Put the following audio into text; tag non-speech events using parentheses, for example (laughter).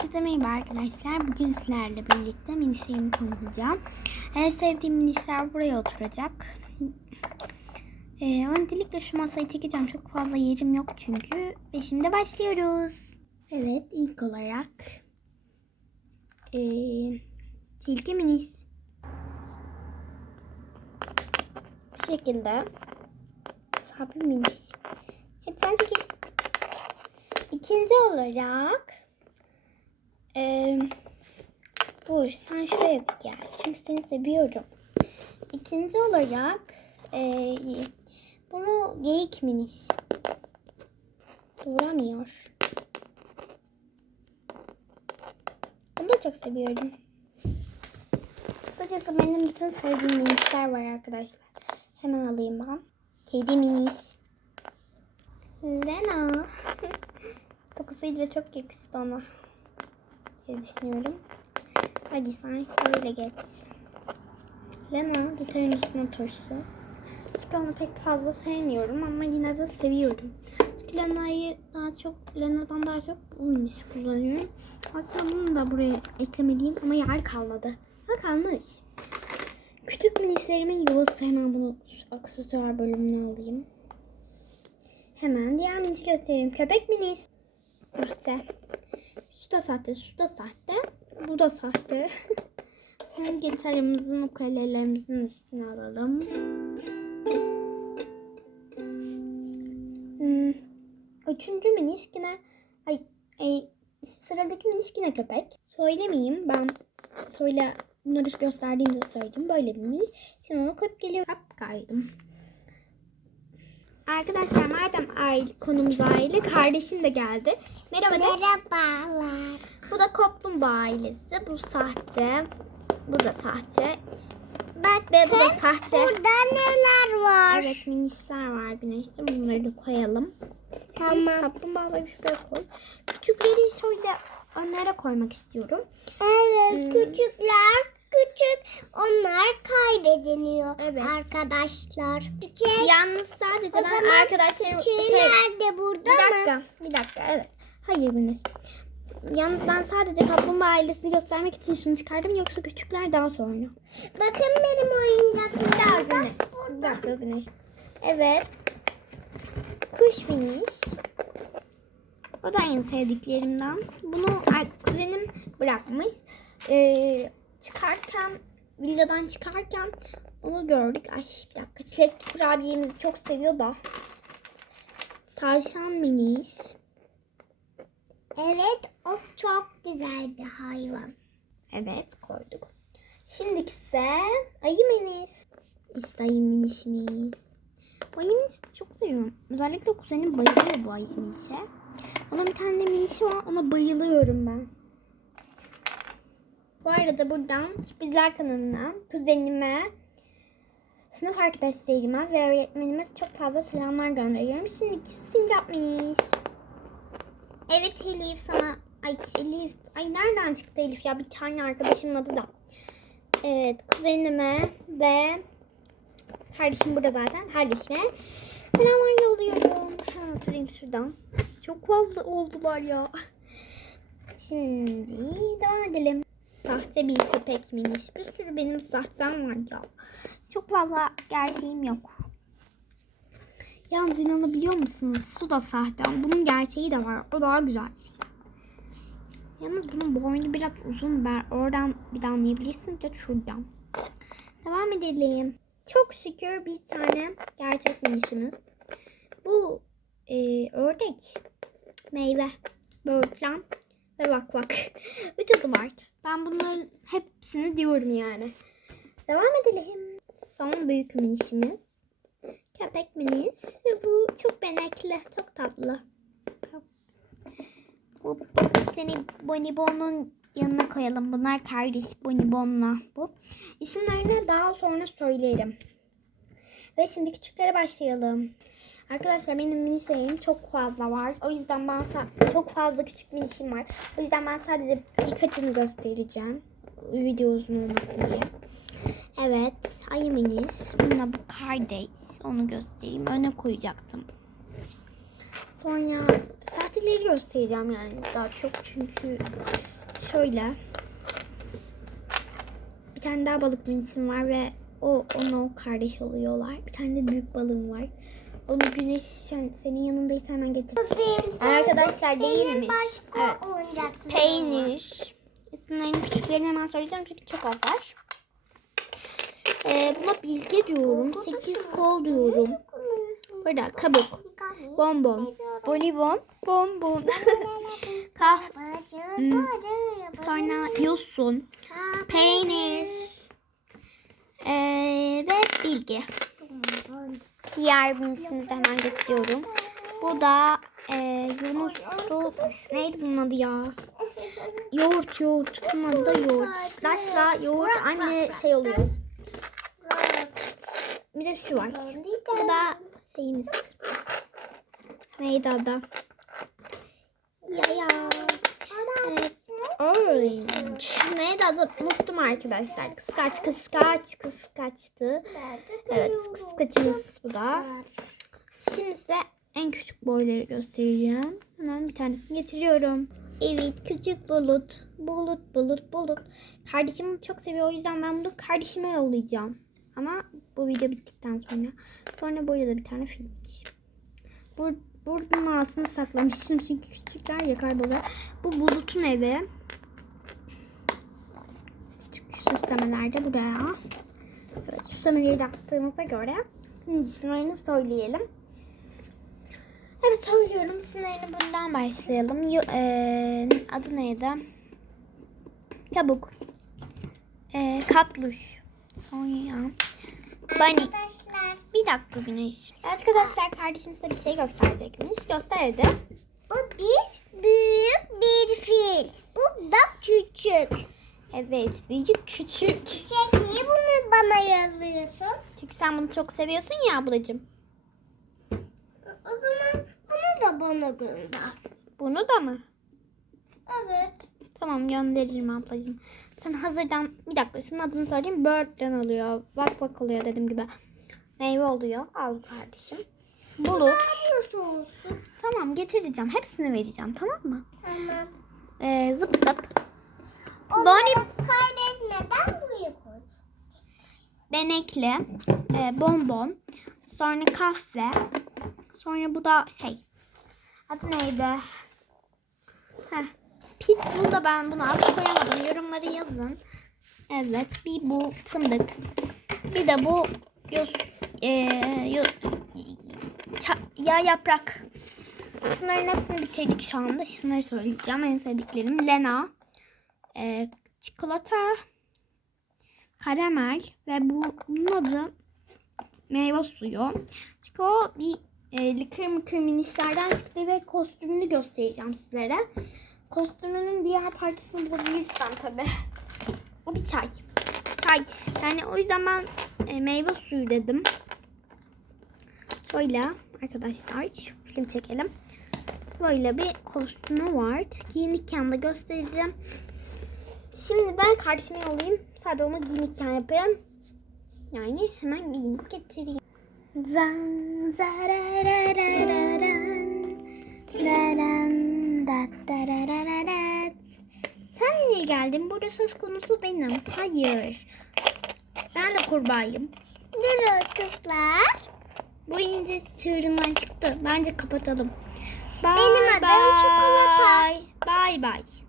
Herkese merhaba arkadaşlar. Bugün sizlerle birlikte minişlerimi tanıtacağım. En sevdiğim minişler buraya oturacak. Ee, öncelikle şu masayı çekeceğim. Çok fazla yerim yok çünkü. Ve şimdi başlıyoruz. Evet ilk olarak ee, silke miniş. Bu şekilde sabri miniş. Hep sen çekil. İkinci olarak ee, dur sen şuraya gel. Çünkü seni seviyorum. İkinci olarak ee, bunu geyik miniş. Duramıyor. Bunu da çok seviyorum. Kısacası benim bütün sevdiğim minişler var arkadaşlar. Hemen alayım ben. Kedi miniş. Lena. (laughs) Kokusuyla çok yakıştı ona. Diye düşünüyorum. Hadi sen şöyle geç. Lena gitarın üstüne otursun. Çünkü onu pek fazla sevmiyorum ama yine de seviyorum. Çünkü Lena'yı daha çok, Lena'dan daha çok minisi kullanıyorum. Aslında bunu da buraya eklemeliyim ama yer kalmadı. Ha kalmış. Küçük minislerimin yuvası hemen bunu aksesuar bölümüne alayım. Hemen diğer minis göstereyim. Köpek minis. Sahte. Şu da sahte, şu da sahte. Bu da sahte. (laughs) Hem gitarımızın, ukulelelerimizin üstüne alalım. Hmm. Üçüncü minis yine ay, ay, sıradaki minis yine köpek. Söylemeyeyim ben söyle bunları gösterdiğimde söyleyeyim. Böyle bir minis. Şimdi onu koyup geliyor. Hop kaydım. Arkadaşlar madem aile, konumuz aile kardeşim de geldi. Merhaba de. Merhabalar. Bu da kaplumbağa ailesi. Bu sahte. Bu da sahte. Bak Ve bu da sahte. burada neler var? Evet minişler var güneşte. Bunları da koyalım. Tamam. Kaplumbağaları şuraya koy. Küçükleri şöyle önlere koymak istiyorum. Evet Hmm. küçükler küçük onlar kaybediliyor Evet. arkadaşlar. Çiçek Yalnız sadece O ben arkadaşlarım şey, nerede burada bir mı? dakika, bir dakika evet. Hayır Güneş. Yalnız ben sadece kaplumbağa ailesini göstermek için şunu çıkardım yoksa küçükler daha sonra. Bakın benim oyuncaklarım da Güneş. Bir dakika Güneş. Evet. Kuş biniş. O da en sevdiklerimden. Bunu kuzenim bırakmış. Ee, çıkarken, villadan çıkarken onu gördük. Ay bir dakika. Çilek kurabiyemizi çok seviyor da. Tavşan miniş. Evet o çok güzel bir hayvan. Evet koyduk. Şimdiki ise ayı miniş. İşte ayı minişimiz. Ayı minişi çok seviyorum. Özellikle kuzenim bayılıyor bu ayı minişe. Onun bir tane minişi var. Ona bayılıyorum ben. Bu arada buradan sürprizler kanalına, kuzenime, sınıf arkadaşlarıma ve öğretmenime çok fazla selamlar gönderiyorum. Şimdiki sincap miniş. Evet Elif sana ay Elif ay nereden çıktı Elif ya bir tane arkadaşımın adı da. Evet kuzenime ve kardeşim burada zaten kardeşime selamlar yolluyorum. Hemen oturayım şuradan. Çok fazla oldular ya. Şimdi devam edelim. Sahte bir köpek miniş. Bir sürü benim sahtem var ya. Çok fazla gerçeğim yok. Yalnız inanabiliyor musunuz? Su da sahte ama bunun gerçeği de var. O daha güzel. Yalnız bunun boynu biraz uzun. Ben oradan bir de anlayabilirsiniz de şuradan. Devam edelim. Çok şükür bir tane gerçek minişimiz. Bu e, ördek, meyve, böğürtlen ve bak bak. (laughs) Üç adı var. Ben bunların hepsini diyorum yani. Devam edelim. Son büyük minişimiz. Köpek miniş ve bu çok benekli, çok tatlı. Bu seni Bonibon'un yanına koyalım. Bunlar kardeş Bonibon'la bu. İsimlerini daha sonra söylerim. Ve şimdi küçüklere başlayalım. Arkadaşlar benim minişlerim çok fazla var. O yüzden ben çok fazla küçük minişim var. O yüzden ben sadece birkaçını göstereceğim. Video uzun olmasın diye. Evet, ayı miniş. Bununla bu kardeş. Onu göstereyim. Öne koyacaktım. Sonra sahteleri göstereceğim yani daha çok çünkü şöyle bir tane daha balık minisim var ve o ona o kardeş oluyorlar. Bir tane de büyük balığım var. Onu güneş sen- senin yanındaysa hemen getir. Arkadaşlar değilmiş. Başka Evet. Peynir. İsimlerini küçüklerini hemen söyleyeceğim çünkü çok az var. Ee, buna bilge diyorum. 8 kol diyorum. Burada kabuk, bonbon, bonibon, bonbon, (laughs) kah, Hmm. sonra yosun, peynir ee, ve bilgi. Diğer birisini de hemen getiriyorum. Bu da ee, Yunus'u neydi bunun adı ya? Yoğurt yoğurt. Bunun adı da yoğurt. Saçla yoğurt aynı şey oluyor. Bir de şu var. Bu da şeyimiz. Neydi adı? Ya ya. Orange. Neydi adı? Unuttum arkadaşlar. Kıskaç kıskaç kıskaçtı. Evet kıskaçımız bu da. Şimdi size en küçük boyları göstereceğim. Hemen bir tanesini getiriyorum. Evet küçük bulut. Bulut bulut bulut. Kardeşim çok seviyor o yüzden ben bunu kardeşime yollayacağım. Ama bu video bittikten sonra. Sonra burada da bir tane film Bur Buradan altını saklamıştım çünkü küçükler ya kayboluyor. Bu bulutun evi. Küçük süslemeler de buraya. Evet süslemeleri de attığımıza göre şimdi isimlerini söyleyelim. Evet söylüyorum. İsimlerini bundan başlayalım. Yo, eee, adı neydi? Kabuk. Eee kapluş. Sonra Bunny. Arkadaşlar Bir dakika Güneş. Arkadaşlar kardeşim size bir şey gösterecekmiş. Göster hadi. bu bir büyük bir fil. Bu da küçük. Evet büyük küçük. Çek niye bunu bana yolluyorsun? Çünkü sen bunu çok seviyorsun ya ablacığım. O zaman bunu da bana gönder. Bunu da mı? Evet. Tamam gönderirim ablacığım. Sen hazırdan bir dakika şunun adını söyleyeyim. Bird'den oluyor. Bak bak oluyor dediğim gibi. Meyve oluyor. Al kardeşim. Bulut. Nasıl olsun? Tamam getireceğim. Hepsini vereceğim tamam mı? Tamam. Ee, zıp zıp. Bonnie kaybetmeden buraya koy. benekli. e, bonbon. Sonra kahve. Sonra bu da şey. Adı neydi? Heh. Pitbull da ben bunu alıp koyamadım. Yorumları yazın. Evet. Bir bu fındık. Bir de bu yos, e, yo, ça- ya yaprak. Şunların hepsini bitirdik şu anda. Şunları söyleyeceğim. En sevdiklerim. Lena. E, çikolata. Karamel. Ve bu bunun adı meyve suyu. Çünkü o bir e, likır mıkır minişlerden çıktı ve kostümünü göstereceğim sizlere. Kostümünün diğer partisini bulabilirsem tabi. O bir çay. Çay. Yani o yüzden ben e, meyve suyu dedim. Şöyle arkadaşlar film çekelim. Böyle bir kostümü var. Giyinikken de göstereceğim. Şimdi de kardeşime yollayayım. Sadece onu giyinikken yapayım. Yani hemen giyinip getireyim. Zan zarararararan, daran, dat darararat. Sen niye geldin? Burada söz konusu benim. Hayır. Ben de kurbağayım. Nereye kızlar? Bu ince çığırından çıktı. Bence kapatalım. Bye Benim adım bye. Çikolata. Bye bye.